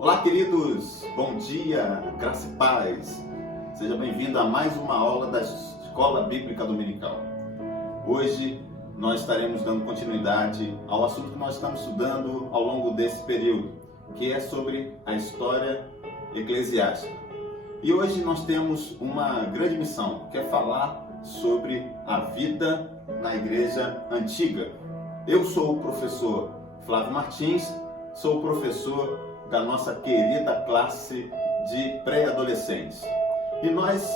Olá, queridos! Bom dia, graça e paz! Seja bem-vindo a mais uma aula da Escola Bíblica Dominical. Hoje nós estaremos dando continuidade ao assunto que nós estamos estudando ao longo desse período, que é sobre a história eclesiástica. E hoje nós temos uma grande missão, que é falar sobre a vida na Igreja Antiga. Eu sou o professor Flávio Martins, sou professor da nossa querida classe de pré-adolescentes. E nós,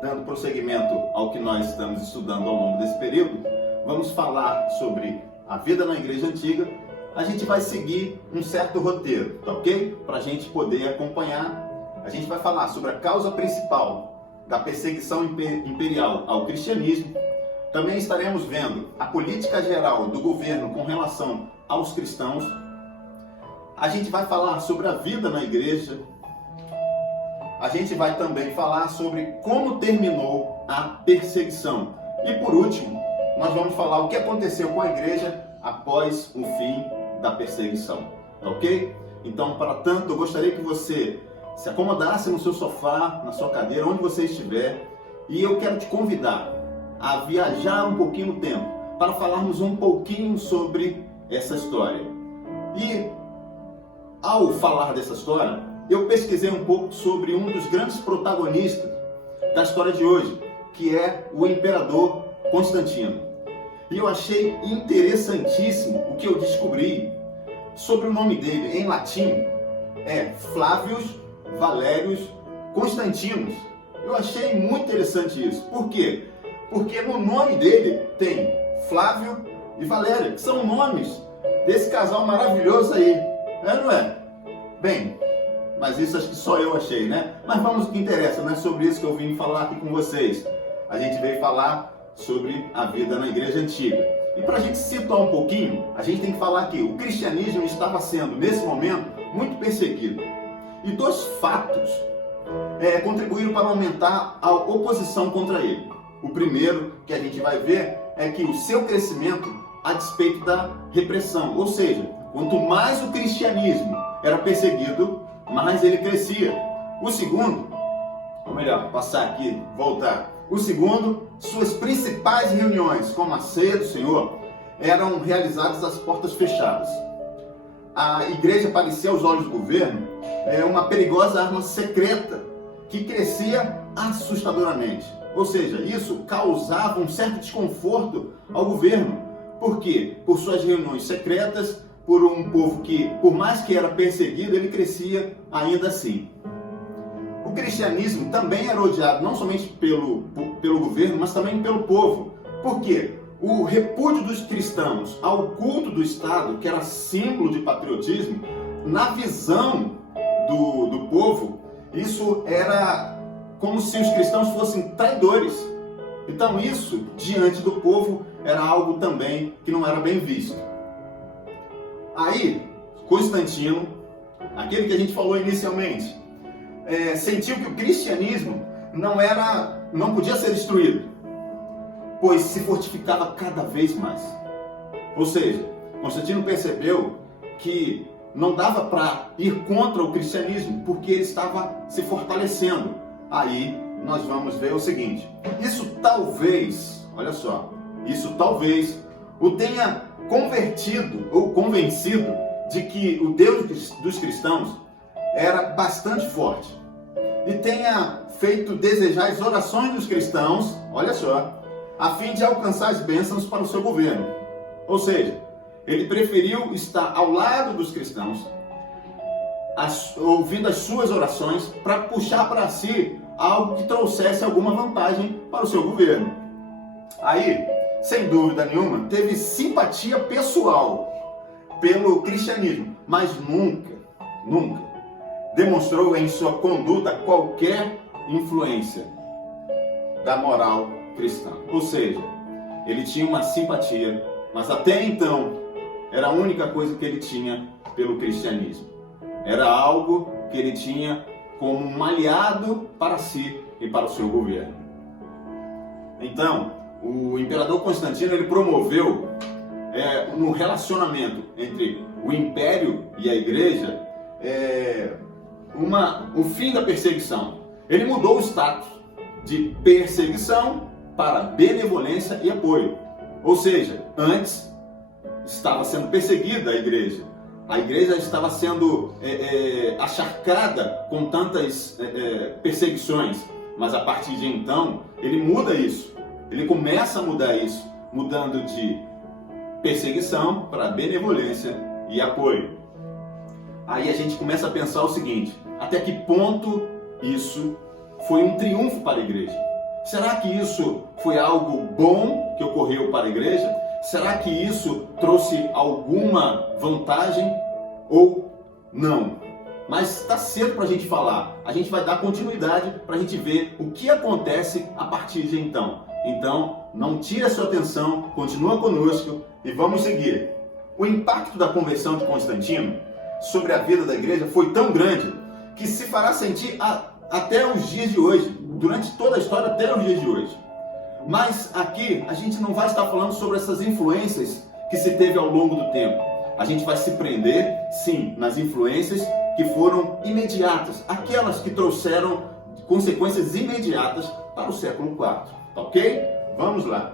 dando prosseguimento ao que nós estamos estudando ao longo desse período, vamos falar sobre a vida na Igreja Antiga. A gente vai seguir um certo roteiro, tá ok? Para a gente poder acompanhar. A gente vai falar sobre a causa principal da perseguição imperial ao cristianismo. Também estaremos vendo a política geral do governo com relação aos cristãos. A gente vai falar sobre a vida na igreja. A gente vai também falar sobre como terminou a perseguição. E por último, nós vamos falar o que aconteceu com a igreja após o fim da perseguição. Ok? Então, para tanto, eu gostaria que você se acomodasse no seu sofá, na sua cadeira, onde você estiver. E eu quero te convidar a viajar um pouquinho no tempo, para falarmos um pouquinho sobre essa história. E ao falar dessa história, eu pesquisei um pouco sobre um dos grandes protagonistas da história de hoje, que é o imperador Constantino. E eu achei interessantíssimo o que eu descobri sobre o nome dele. Em latim, é Flávios Valérios Constantinos. Eu achei muito interessante isso. Por quê? Porque no nome dele tem Flávio e Valéria, que são nomes desse casal maravilhoso aí. Não é? Bem, mas isso acho que só eu achei, né? Mas vamos ao que interessa, não é sobre isso que eu vim falar aqui com vocês. A gente veio falar sobre a vida na Igreja Antiga. E para a gente se situar um pouquinho, a gente tem que falar que o cristianismo estava sendo, nesse momento, muito perseguido. E dois fatos contribuíram para aumentar a oposição contra ele. O primeiro que a gente vai ver é que o seu crescimento a despeito da repressão, ou seja, quanto mais o cristianismo era perseguido, mais ele crescia. O segundo, ou melhor, passar aqui, voltar. O segundo, suas principais reuniões, como a ceia do Senhor, eram realizadas às portas fechadas. A igreja parecia aos olhos do governo uma perigosa arma secreta que crescia assustadoramente. Ou seja, isso causava um certo desconforto ao governo. Por quê? Por suas reuniões secretas, por um povo que, por mais que era perseguido, ele crescia ainda assim. O cristianismo também era odiado não somente pelo governo, mas também pelo povo. Por quê? O repúdio dos cristãos ao culto do Estado, que era símbolo de patriotismo, na visão do povo, isso era como se os cristãos fossem traidores. Então isso, diante do povo, era algo também que não era bem visto. Aí, Constantino, aquele que a gente falou inicialmente, sentiu que o cristianismo não podia ser destruído, pois se fortificava cada vez mais. Ou seja, Constantino percebeu que não dava para ir contra o cristianismo, porque ele estava se fortalecendo. Aí nós vamos ver o seguinte: isso talvez, olha só, isso talvez o tenha convertido ou convencido de que o Deus dos cristãos era bastante forte e tenha feito desejar as orações dos cristãos, olha só, a fim de alcançar as bênçãos para o seu governo. Ou seja, ele preferiu estar ao lado dos cristãos, ouvindo as suas orações, para puxar para si algo que trouxesse alguma vantagem para o seu governo. Aí, sem dúvida nenhuma, teve simpatia pessoal pelo cristianismo, mas nunca demonstrou em sua conduta qualquer influência da moral cristã. Ou seja, ele tinha uma simpatia, mas até então era a única coisa que ele tinha pelo cristianismo. Era algo que ele tinha como um aliado para si e para o seu governo. Então, o imperador Constantino ele promoveu no relacionamento entre o império e a igreja o fim da perseguição. Ele mudou o status de perseguição para benevolência e apoio. Ou seja, antes estava sendo perseguida a igreja. A igreja estava sendo acharcada com tantas perseguições. Mas a partir de então, ele muda isso. Ele começa a mudar isso, mudando de perseguição para benevolência e apoio. Aí a gente começa a pensar o seguinte: até que ponto isso foi um triunfo para a igreja? Será que isso foi algo bom que ocorreu para a igreja? Será que isso trouxe alguma vantagem ou não? Mas está cedo para a gente falar. A gente vai dar continuidade para a gente ver o que acontece a partir de então. Então, não tire a sua atenção, continua conosco e vamos seguir. O impacto da conversão de Constantino sobre a vida da igreja foi tão grande que se fará sentir até os dias de hoje, durante toda a história até os dias de hoje. Mas aqui a gente não vai estar falando sobre essas influências que se teve ao longo do tempo. A gente vai se prender, sim, nas influências que foram imediatas, aquelas que trouxeram consequências imediatas para o século IV, tá ok? Vamos lá.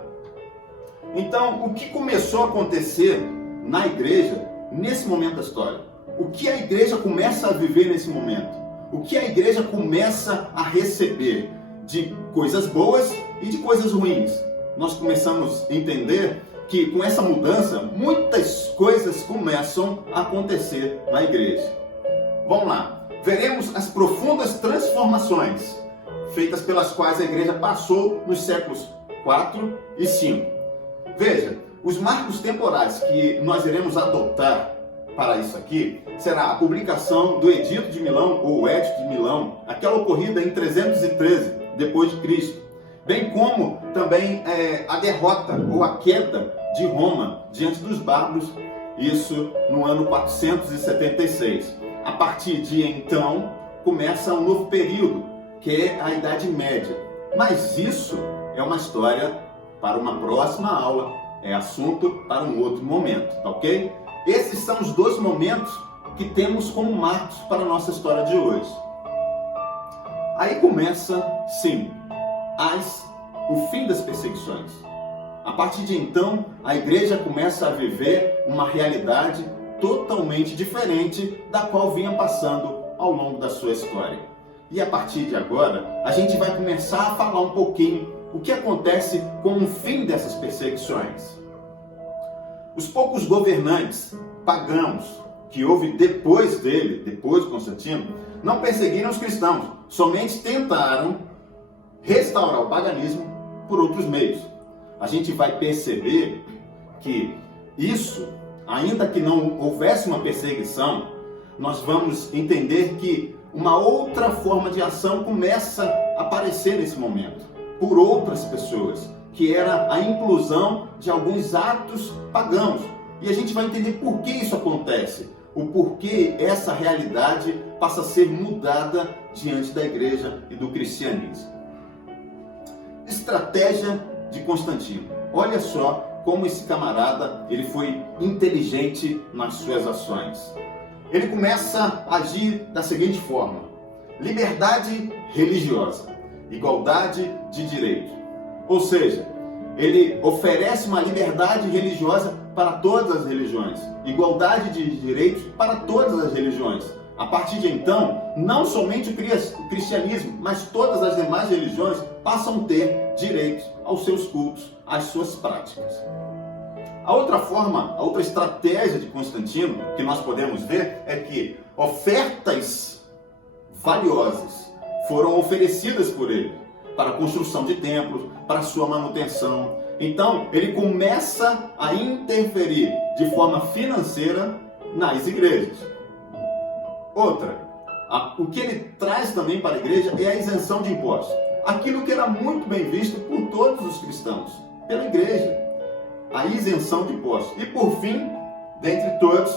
Então, o que começou a acontecer na igreja nesse momento da história? O que a igreja começa a viver nesse momento? O que a igreja começa a receber de coisas boas e de coisas ruins? Nós começamos a entender que com essa mudança, muitas coisas começam a acontecer na igreja. Vamos lá. Veremos as profundas transformações feitas pelas quais a igreja passou nos séculos 4 e 5. Veja, os marcos temporais que nós iremos adotar para isso aqui será a publicação do Edito de Milão, ou Edito de Milão, aquela ocorrida em 313 depois de Cristo, bem como também a derrota ou a queda de Roma diante dos bárbaros, isso no ano 476. A partir de então começa um novo período, que é a Idade Média. Mas isso é uma história para uma próxima aula, é assunto para um outro momento, tá ok? Esses são os dois momentos que temos como marcos para a nossa história de hoje. Aí começa, sim, o fim das perseguições. A partir de então, a igreja começa a viver uma realidade totalmente diferente da qual vinha passando ao longo da sua história. E a partir de agora, a gente vai começar a falar um pouquinho o que acontece com o fim dessas perseguições. Os poucos governantes pagãos que houve depois de Constantino, não perseguiram os cristãos, somente tentaram restaurar o paganismo por outros meios. A gente vai perceber que isso, ainda que não houvesse uma perseguição, nós vamos entender que uma outra forma de ação começa a aparecer nesse momento, por outras pessoas, que era a inclusão de alguns atos pagãos. E a gente vai entender por que isso acontece, o porquê essa realidade passa a ser mudada diante da igreja e do cristianismo. Estratégia de Constantino. Olha só como esse camarada ele foi inteligente nas suas ações. Ele começa a agir da seguinte forma: liberdade religiosa, igualdade de direito. Ou seja, ele oferece uma liberdade religiosa para todas as religiões, igualdade de direitos para todas as religiões. A partir de então, não somente o cristianismo, mas todas as demais religiões passam a ter direitos aos seus cultos, às suas práticas. A outra forma, a outra estratégia de Constantino que nós podemos ver é que ofertas valiosas foram oferecidas por ele para a construção de templos, para a sua manutenção. Então, ele começa a interferir de forma financeira nas igrejas. Outra, o que ele traz também para a igreja é a isenção de impostos. Aquilo que era muito bem visto por todos os cristãos, pela igreja. A isenção de impostos. E por fim, dentre todos,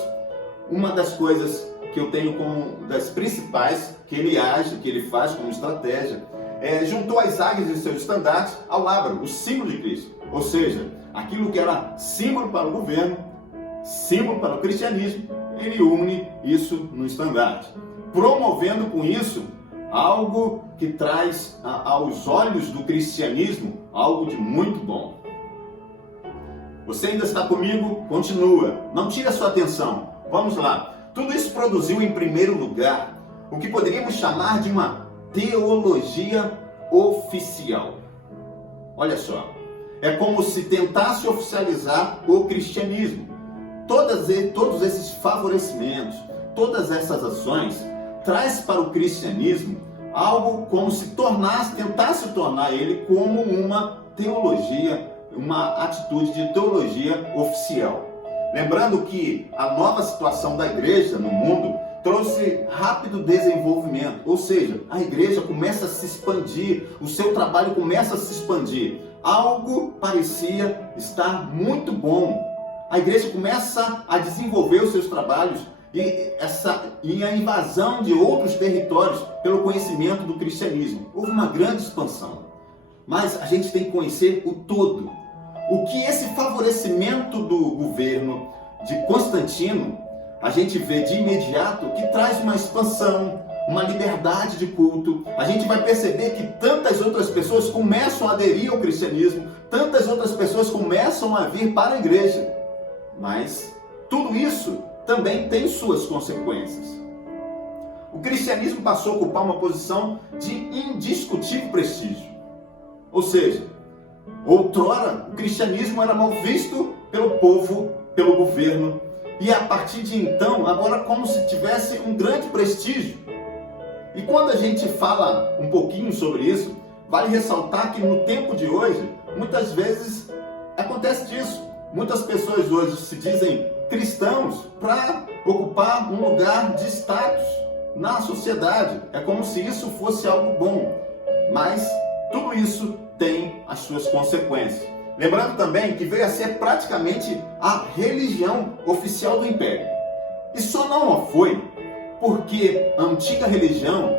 uma das coisas que eu tenho como das principais que ele age, que ele faz como estratégia, juntou as águias de seus estandartes ao lábaro, o símbolo de Cristo. Ou seja, aquilo que era símbolo para o governo, símbolo para o cristianismo, ele une isso no estandarte, promovendo com isso algo que traz aos olhos do cristianismo algo de muito bom. Você ainda está comigo? Continua. Não tire a sua atenção. Vamos lá. Tudo isso produziu, em primeiro lugar, o que poderíamos chamar de uma teologia oficial. Olha só. É como se tentasse oficializar o cristianismo. Todos esses favorecimentos, todas essas ações, traz para o cristianismo algo como se tentasse tornar ele como uma teologia, uma atitude de teologia oficial. Lembrando que a nova situação da igreja no mundo trouxe rápido desenvolvimento, ou seja, a igreja começa a se expandir, o seu trabalho começa a se expandir. Algo parecia estar muito bom. A igreja começa a desenvolver os seus trabalhos e a invasão de outros territórios pelo conhecimento do cristianismo. Houve uma grande expansão. Mas a gente tem que conhecer o todo. O que esse favorecimento do governo de Constantino, a gente vê de imediato que traz uma expansão, uma liberdade de culto. A gente vai perceber que tantas outras pessoas começam a aderir ao cristianismo, tantas outras pessoas começam a vir para a igreja. Mas tudo isso também tem suas consequências. O cristianismo passou a ocupar uma posição de indiscutível prestígio. Ou seja, outrora o cristianismo era mal visto pelo povo, pelo governo, e a partir de então, agora como se tivesse um grande prestígio. E quando a gente fala um pouquinho sobre isso, vale ressaltar que no tempo de hoje, muitas vezes acontece disso. Muitas pessoas hoje se dizem cristãos para ocupar um lugar de status na sociedade. É como se isso fosse algo bom. Mas tudo isso tem as suas consequências. Lembrando também que veio a ser praticamente a religião oficial do Império. E só não o foi porque a antiga religião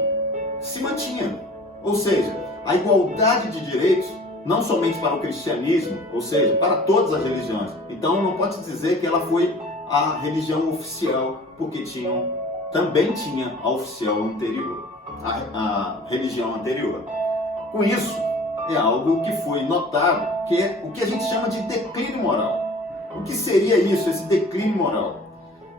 se mantinha. Ou seja, a igualdade de direitos não somente para o cristianismo, ou seja, para todas as religiões. Então não pode dizer que ela foi a religião oficial, porque também tinha a oficial anterior, a religião anterior. Com isso, é algo que foi notado, que é o que a gente chama de declínio moral. O que seria isso, esse declínio moral?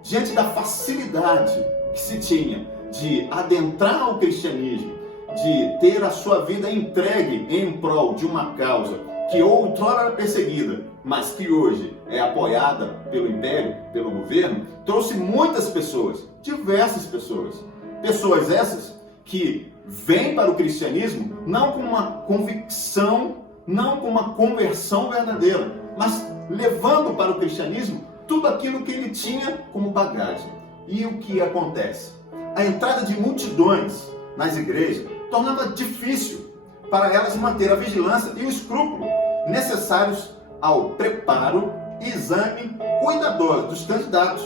Diante da facilidade que se tinha de adentrar ao cristianismo, de ter a sua vida entregue em prol de uma causa que outrora era perseguida, mas que hoje é apoiada pelo império, pelo governo, trouxe muitas pessoas, diversas pessoas. Pessoas essas que vêm para o cristianismo não com uma convicção, não com uma conversão verdadeira, mas levando para o cristianismo tudo aquilo que ele tinha como bagagem. E o que acontece? A entrada de multidões nas igrejas tornava difícil para elas manter a vigilância e o escrúpulo necessários ao preparo e exame cuidadoso dos candidatos,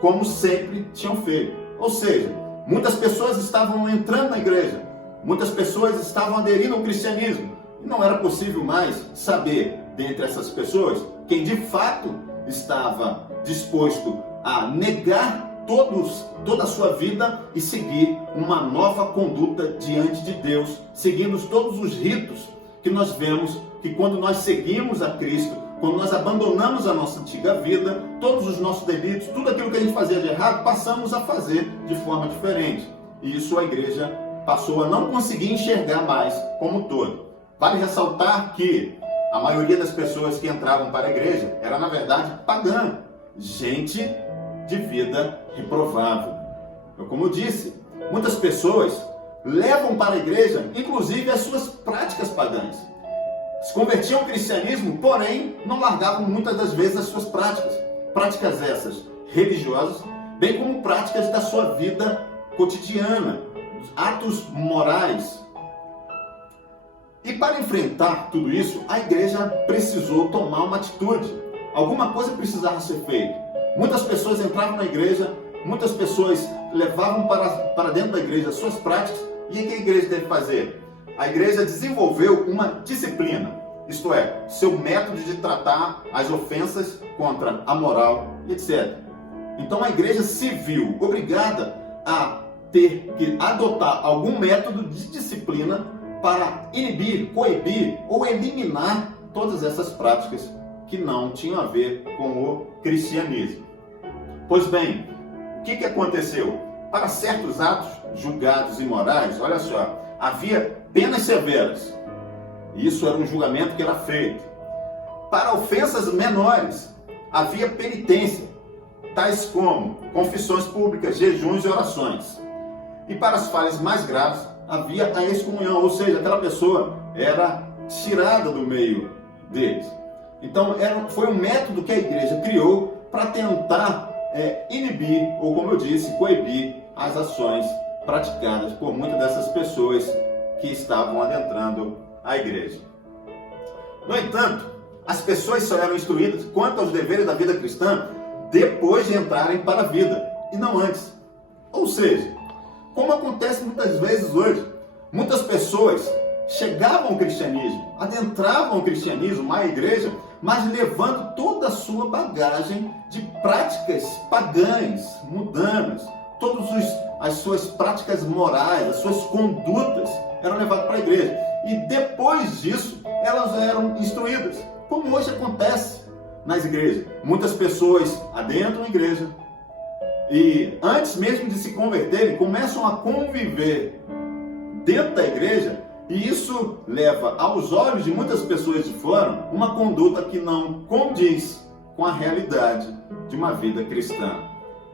como sempre tinham feito. Ou seja, muitas pessoas estavam entrando na igreja, muitas pessoas estavam aderindo ao cristianismo, e não era possível mais saber, dentre essas pessoas, quem de fato estava disposto a negar toda a sua vida e seguir uma nova conduta diante de Deus, seguindo todos os ritos que nós vemos que quando nós seguimos a Cristo, quando nós abandonamos a nossa antiga vida, todos os nossos delitos, tudo aquilo que a gente fazia de errado, passamos a fazer de forma diferente. E isso a igreja passou a não conseguir enxergar mais como um todo. Vale ressaltar que a maioria das pessoas que entravam para a igreja era, na verdade, pagã, gente de vida reprovável. Como eu disse, muitas pessoas levam para a igreja, inclusive, as suas práticas pagãs. Se convertiam ao cristianismo, porém, não largavam muitas das vezes as suas práticas. Práticas essas religiosas, bem como práticas da sua vida cotidiana, atos morais. E para enfrentar tudo isso, a igreja precisou tomar uma atitude. Alguma coisa precisava ser feita. Muitas pessoas entravam na igreja, muitas pessoas levavam para dentro da igreja as suas práticas. E o que a igreja deve fazer? A igreja desenvolveu uma disciplina, isto é, seu método de tratar as ofensas contra a moral, etc. Então a igreja se viu obrigada a ter que adotar algum método de disciplina para inibir, coibir ou eliminar todas essas práticas que não tinham a ver com o cristianismo. Pois bem, o que aconteceu? Para certos atos julgados imorais, olha só, havia penas severas. Isso era um julgamento que era feito. Para ofensas menores, havia penitência, tais como confissões públicas, jejuns e orações. E para as falhas mais graves, havia a excomunhão, ou seja, aquela pessoa era tirada do meio deles. Então, foi um método que a igreja criou para tentar inibir, ou como eu disse, coibir as ações praticadas por muitas dessas pessoas que estavam adentrando a igreja. No entanto, as pessoas só eram instruídas quanto aos deveres da vida cristã depois de entrarem para a vida, e não antes. Ou seja, como acontece muitas vezes hoje, muitas pessoas chegavam ao cristianismo, adentravam o cristianismo, a igreja, mas levando toda a sua bagagem de práticas pagãs, mundanas, todas as suas práticas morais, as suas condutas eram levadas para a igreja. E depois disso, elas eram instruídas, como hoje acontece nas igrejas. Muitas pessoas adentram a igreja e antes mesmo de se converterem, começam a conviver dentro da igreja, e isso leva aos olhos de muitas pessoas de fora uma conduta que não condiz com a realidade de uma vida cristã.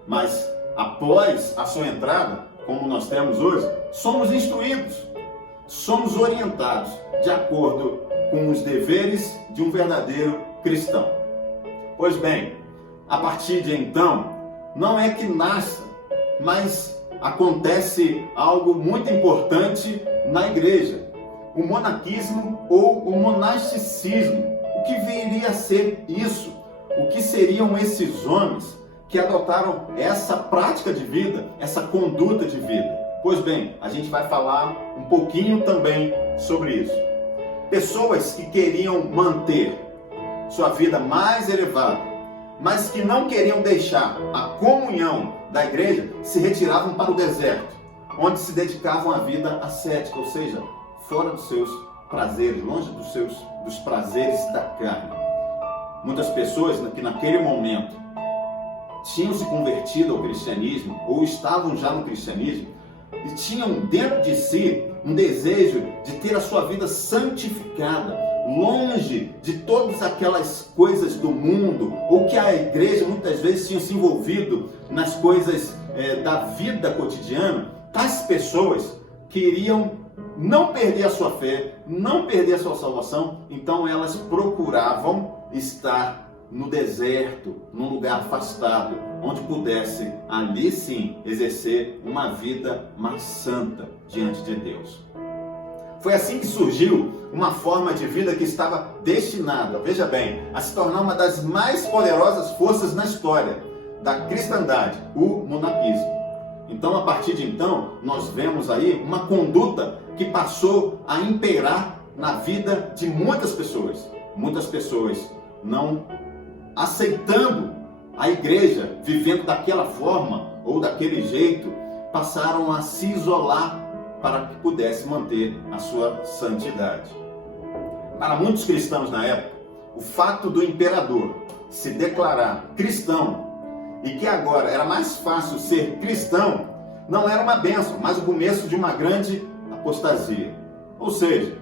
Mas após a sua entrada, como nós temos hoje, somos instruídos, somos orientados de acordo com os deveres de um verdadeiro cristão. Pois bem, a partir de então, não é que nasça, mas acontece algo muito importante na igreja: o monaquismo ou o monasticismo. O que viria a ser isso? O que seriam esses homens que adotaram essa prática de vida, essa conduta de vida? Pois bem, a gente vai falar um pouquinho também sobre isso. Pessoas que queriam manter sua vida mais elevada, mas que não queriam deixar a comunhão da igreja, se retiravam para o deserto, onde se dedicavam à vida ascética, ou seja, fora dos seus prazeres, longe dos prazeres da carne. Muitas pessoas que naquele momento tinham se convertido ao cristianismo ou estavam já no cristianismo e tinham dentro de si um desejo de ter a sua vida santificada, longe de todas aquelas coisas do mundo, ou que a igreja muitas vezes tinha se envolvido nas coisas da vida cotidiana. Tais pessoas queriam não perder a sua fé, não perder a sua salvação, então elas procuravam estar no deserto, num lugar afastado, onde pudesse ali sim exercer uma vida mais santa diante de Deus. Foi assim que surgiu uma forma de vida que estava destinada, veja bem, a se tornar uma das mais poderosas forças na história da cristandade, o monaquismo. Então, a partir de então, nós vemos aí uma conduta que passou a imperar na vida de muitas pessoas. Muitas pessoas não aceitando a igreja, vivendo daquela forma ou daquele jeito, passaram a se isolar para que pudesse manter a sua santidade. Para muitos cristãos na época, o fato do imperador se declarar cristão e que agora era mais fácil ser cristão, não era uma bênção, mas o começo de uma grande apostasia. Ou seja,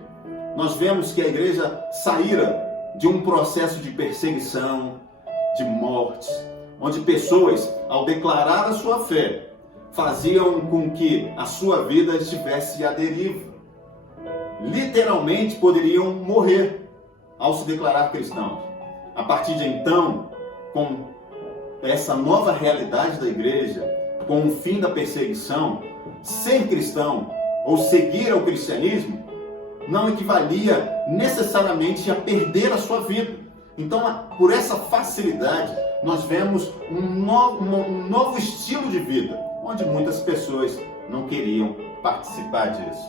nós vemos que a igreja saíra de um processo de perseguição, de mortes, onde pessoas, ao declarar a sua fé, faziam com que a sua vida estivesse à deriva. Literalmente poderiam morrer ao se declarar cristãos. A partir de então, com essa nova realidade da igreja, com o fim da perseguição, ser cristão ou seguir ao cristianismo não equivalia necessariamente a perder a sua vida. Então, por essa facilidade, nós vemos um novo estilo de vida, onde muitas pessoas não queriam participar disso.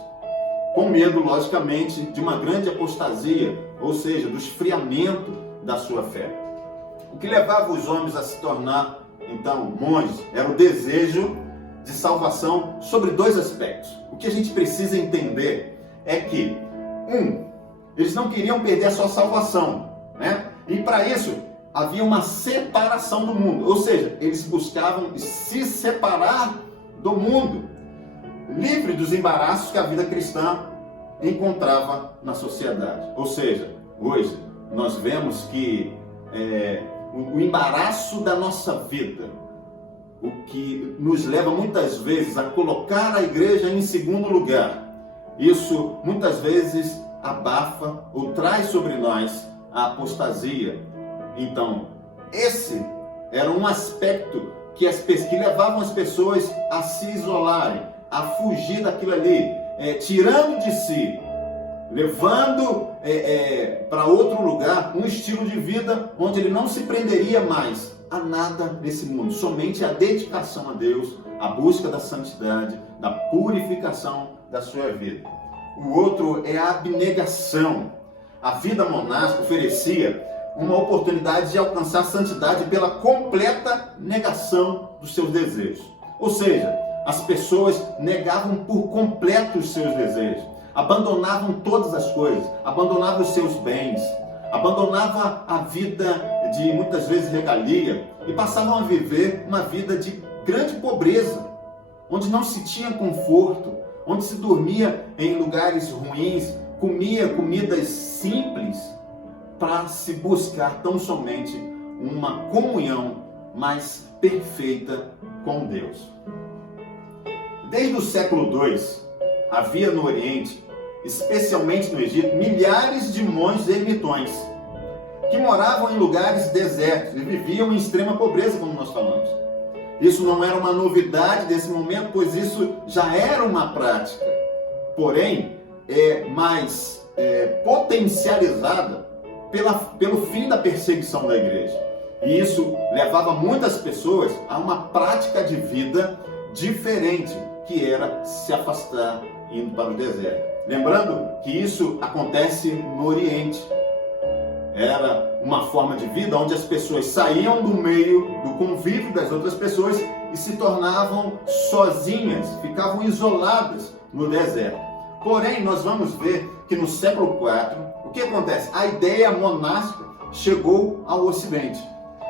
Com medo, logicamente, de uma grande apostasia, ou seja, do esfriamento da sua fé. O que levava os homens a se tornar então, monges, era o desejo de salvação sobre dois aspectos. O que a gente precisa entender é que, eles não queriam perder a sua salvação, né? E para isso, havia uma separação do mundo, ou seja, eles buscavam se separar do mundo, livre dos embaraços que a vida cristã encontrava na sociedade. Ou seja, hoje nós vemos que o embaraço da nossa vida, o que nos leva muitas vezes a colocar a igreja em segundo lugar, isso muitas vezes abafa ou traz sobre nós a apostasia. Então, esse era um aspecto que levavam as pessoas a se isolarem, a fugir daquilo ali, tirando de si, levando para outro lugar um estilo de vida onde ele não se prenderia mais a nada nesse mundo, somente a dedicação a Deus, a busca da santidade, da purificação da sua vida. O outro é a abnegação. A vida monástica oferecia uma oportunidade de alcançar a santidade pela completa negação dos seus desejos. Ou seja, as pessoas negavam por completo os seus desejos, abandonavam todas as coisas, abandonavam os seus bens, abandonavam a vida de muitas vezes regalia e passavam a viver uma vida de grande pobreza, onde não se tinha conforto, onde se dormia em lugares ruins, comia comidas simples, para se buscar tão somente uma comunhão mais perfeita com Deus. Desde o século II, havia no Oriente, especialmente no Egito, milhares de monges ermitões que moravam em lugares desertos e viviam em extrema pobreza, como nós falamos. Isso não era uma novidade desse momento, pois isso já era uma prática, porém mais potencializada pelo fim da perseguição da igreja. E isso levava muitas pessoas a uma prática de vida diferente, que era se afastar indo para o deserto. Lembrando que isso acontece no Oriente. Era uma forma de vida onde as pessoas saíam do meio do convívio das outras pessoas e se tornavam sozinhas, ficavam isoladas no deserto. Porém, nós vamos ver que no século IV, o que acontece? A ideia monástica chegou ao Ocidente.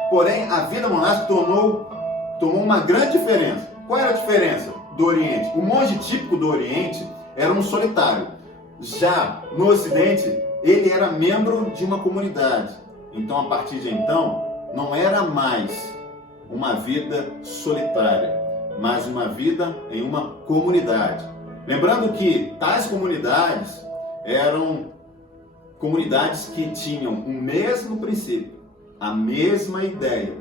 Porém, a vida monástica tomou uma grande diferença. Qual era a diferença do Oriente? O monge típico do Oriente era um solitário. Já no Ocidente, ele era membro de uma comunidade. Então, a partir de então, não era mais uma vida solitária, mas uma vida em uma comunidade. Lembrando que tais comunidades eram comunidades que tinham o mesmo princípio, a mesma ideia,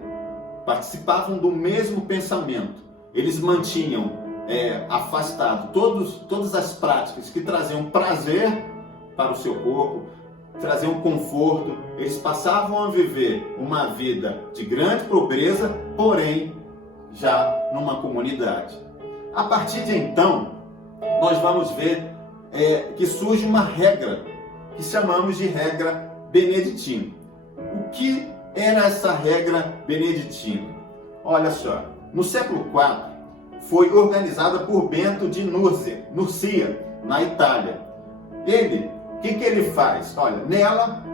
participavam do mesmo pensamento. Eles mantinham afastado todas as práticas que traziam prazer para o seu corpo, traziam conforto. Eles passavam a viver uma vida de grande pobreza, porém já numa comunidade. A partir de então, nós vamos ver que surge uma regra que chamamos de regra beneditina. O que era essa regra beneditina? Olha só, no século IV foi organizada por Bento de Nursia, na Itália. O que ele faz? Olha, nela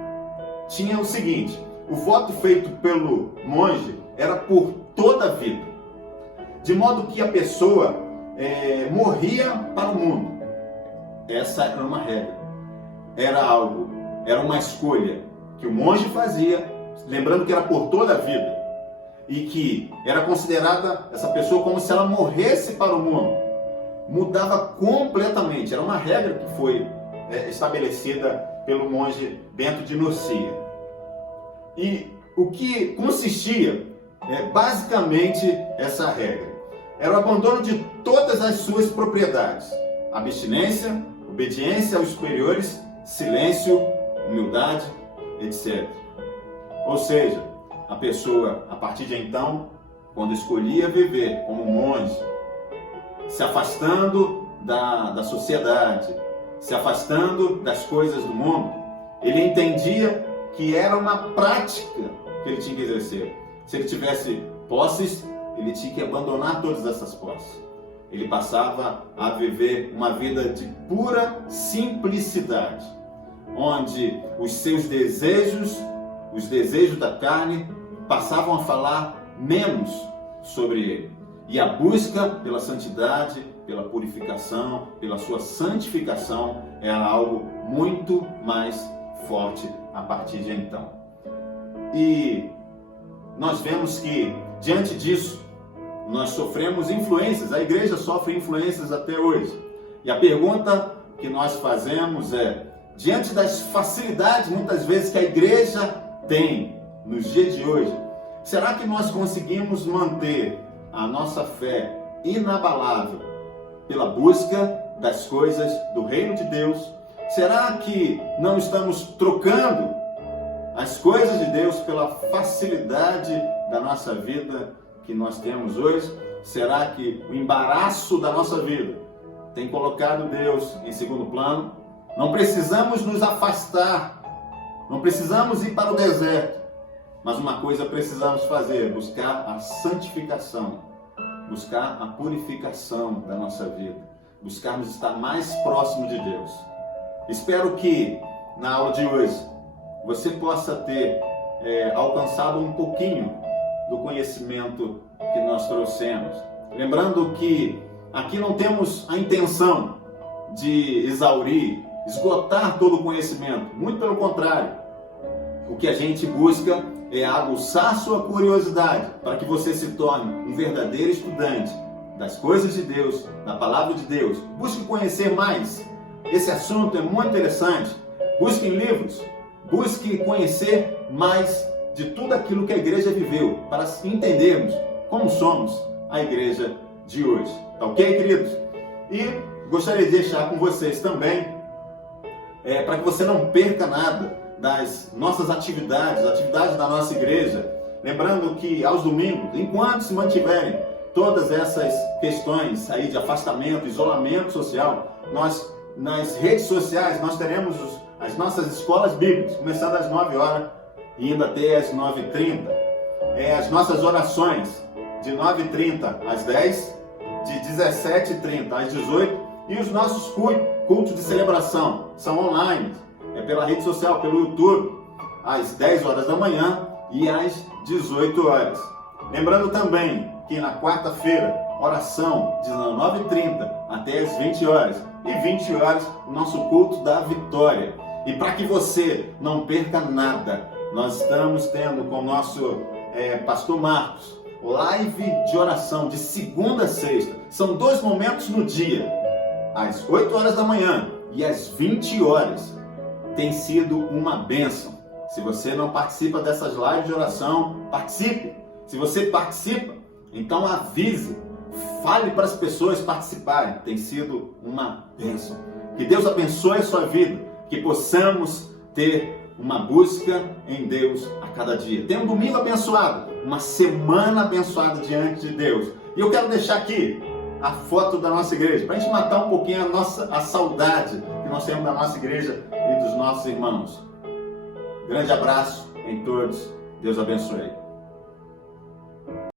tinha o seguinte: o voto feito pelo monge era por toda a vida, de modo que a pessoa morria para o mundo. Essa era uma regra, era uma escolha que o monge fazia, lembrando que era por toda a vida, e que era considerada essa pessoa como se ela morresse para o mundo. Mudava completamente, era uma regra que foi estabelecida pelo monge Bento de Nursia. E o que consistia basicamente essa regra? Era o abandono de todas as suas propriedades: abstinência, obediência aos superiores, silêncio, humildade, etc. Ou seja, a pessoa, a partir de então, quando escolhia viver como monge, se afastando da sociedade, se afastando das coisas do mundo, ele entendia que era uma prática que ele tinha que exercer. Se ele tivesse posses, ele tinha que abandonar todas essas posses. Ele passava a viver uma vida de pura simplicidade, onde os seus desejos, os desejos da carne, passavam a falar menos sobre ele. E a busca pela santidade, pela purificação, pela sua santificação, era algo muito mais forte a partir de então. E nós vemos que, diante disso, nós sofremos influências, a igreja sofre influências até hoje. E a pergunta que nós fazemos é, diante das facilidades, muitas vezes, que a igreja tem nos dias de hoje, será que nós conseguimos manter a nossa fé inabalável pela busca das coisas do reino de Deus? Será que não estamos trocando as coisas de Deus pela facilidade da nossa vida que nós temos hoje? Será que o embaraço da nossa vida tem colocado Deus em segundo plano? Não precisamos nos afastar, não precisamos ir para o deserto, mas uma coisa precisamos fazer: buscar a santificação, buscar a purificação da nossa vida, buscarmos estar mais próximo de Deus. Espero que na aula de hoje você possa ter alcançado um pouquinho do conhecimento que nós trouxemos. Lembrando que aqui não temos a intenção de exaurir, esgotar todo o conhecimento. Muito pelo contrário. O que a gente busca é aguçar sua curiosidade para que você se torne um verdadeiro estudante das coisas de Deus, da palavra de Deus. Busque conhecer mais. Esse assunto é muito interessante. Busque em livros. Busque conhecer mais de tudo aquilo que a igreja viveu, para entendermos como somos a igreja de hoje. Tá ok, queridos? E gostaria de deixar com vocês também, para que você não perca nada das nossas atividades da nossa igreja. Lembrando que aos domingos, enquanto se mantiverem todas essas questões aí de afastamento, isolamento social, nós nas redes sociais nós teremos as nossas escolas bíblicas, começando às 9 horas e indo até às 9h30. As nossas orações de 9h30 às 10, de 17h30 às 18, e os nossos cultos de celebração são online, pela rede social, pelo YouTube, às 10 horas da manhã e às 18 horas. Lembrando também que na quarta-feira, oração de 9h30 até às 20 horas, e 20 horas o nosso culto da vitória. E para que você não perca nada, nós estamos tendo com o nosso pastor Marcos live de oração de segunda a sexta. São 2 momentos no dia, às 8 horas da manhã e às 20 horas. Tem sido uma bênção. Se você não participa dessas lives de oração, participe. Se você participa, então avise, fale para as pessoas participarem. Tem sido uma bênção. Que Deus abençoe a sua vida, que possamos ter uma busca em Deus a cada dia. Tenha um domingo abençoado, uma semana abençoada diante de Deus. E eu quero deixar aqui a foto da nossa igreja, para a gente matar um pouquinho a saudade que nós temos da nossa igreja e dos nossos irmãos. Grande abraço em todos. Deus abençoe.